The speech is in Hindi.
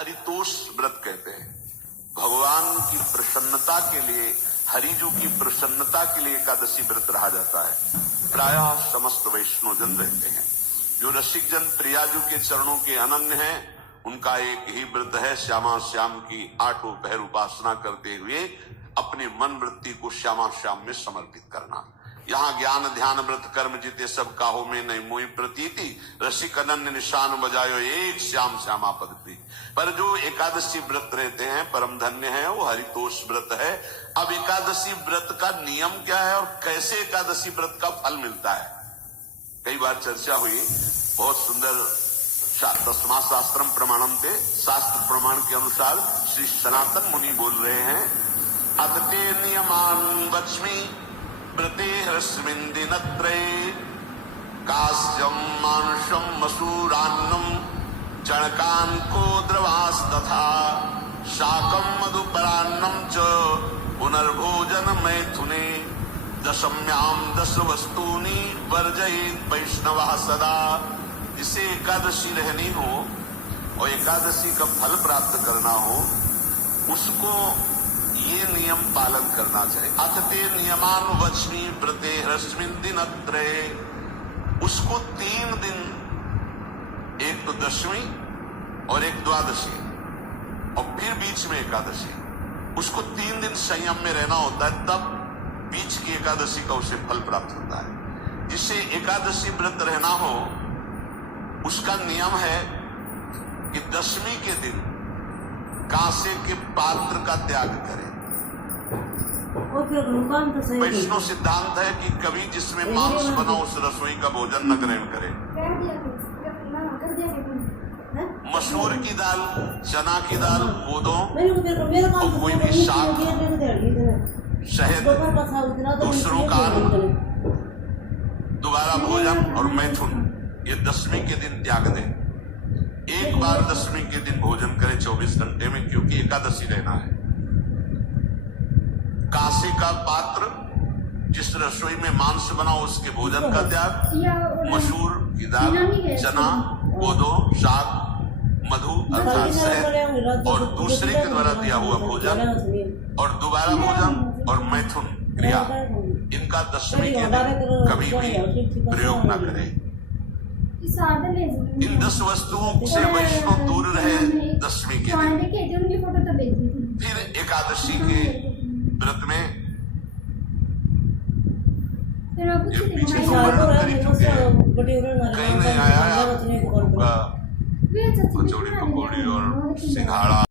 हरितोष व्रत कहते हैं। भगवान की प्रसन्नता के लिए, हरिजू की प्रसन्नता के लिए एकादशी व्रत रहा जाता है। प्रायः समस्त वैष्णव जन रहते हैं। जो रसिक जन प्रियाजू के चरणों के अनन्य हैं, उनका एक ही व्रत है, श्यामा श्याम की 8 पहर उपासना करते हुए अपने मन वृत्ति को श्यामा श्याम में समर्पित करना। यहाँ ज्ञान ध्यान व्रत कर्म जीते सब काहो में नहीं मोहि प्रतीति, रसिक अनन्य निशान बजायो एक श्याम श्यामा पद प्रीति। पर जो एकादशी व्रत रहते हैं परम धन्य है, वो हरितोष व्रत है। अब एकादशी व्रत का नियम क्या है और कैसे एकादशी व्रत का फल मिलता है, कई बार चर्चा हुई। बहुत सुंदर तस्मा शास्त्रम प्रमाणम पे, शास्त्र प्रमाण के अनुसार श्री सनातन मुनि बोल रहे हैं, अतते नियमान वच्मि व्रते ह्रस्मिन् दिनत्रये, कास्यं मानुषं मसूरान्नं चणकान्को द्रवास्तथा, शाकं मधुपरान्नं च पुनर्भोजन मैथुने, दशम्यां 10 वस्तूनि वर्जयेत् वैष्णवः सदा। जिसे एकादशी रहनी हो और एकादशी का फल प्राप्त करना हो, उसको ये नियम पालन करना चाहिए। अथते नियमान वच्मि व्रते ह्रस्मिन् दिनत्रये, उसको 3 दिन, एक तो दशमी और एक द्वादशी और फिर बीच में एकादशी, उसको 3 दिन संयम में रहना होता है, तब बीच की एकादशी का उसे फल प्राप्त होता है। जिसे एकादशी व्रत रहना हो, उसका नियम है कि दशमी के दिन कांसे के पात्र का त्याग करें। वैष्णव सिद्धांत है कि कभी जिसमें मांस बना उस रसोई का भोजन न ग्रहण करें। मसूर की दाल, चना की दाल, कोदो और कोई भी साग, शहद, दूसरों का दोबारा भोजन और मैथुन, ये दशमी के दिन त्याग दें। एक बार दशमी के दिन भोजन करें 24 घंटे में, क्योंकि एकादशी रहना है। कांसे का पात्र, जिस रसोई में मांस बना उसके भोजन का त्याग, मसूर की दाल, चना, कोदो, साग, मधु अर्थात शहद और दूसरे के द्वारा दिया हुआ भोजन और दोबारा भोजन और मैथुन क्रिया, इनका दशमी के दिन कभी भी प्रयोग न करें। इन 10 वस्तुओं से वैष्णव दूर रहे दशमी के दिन। फिर एकादशी के व्रत में ये पीछे तो वर्णन कर ही चुके हैं, कहीं नहीं आया है आपका कचौड़ी पकौड़ी और सिंघाड़ा।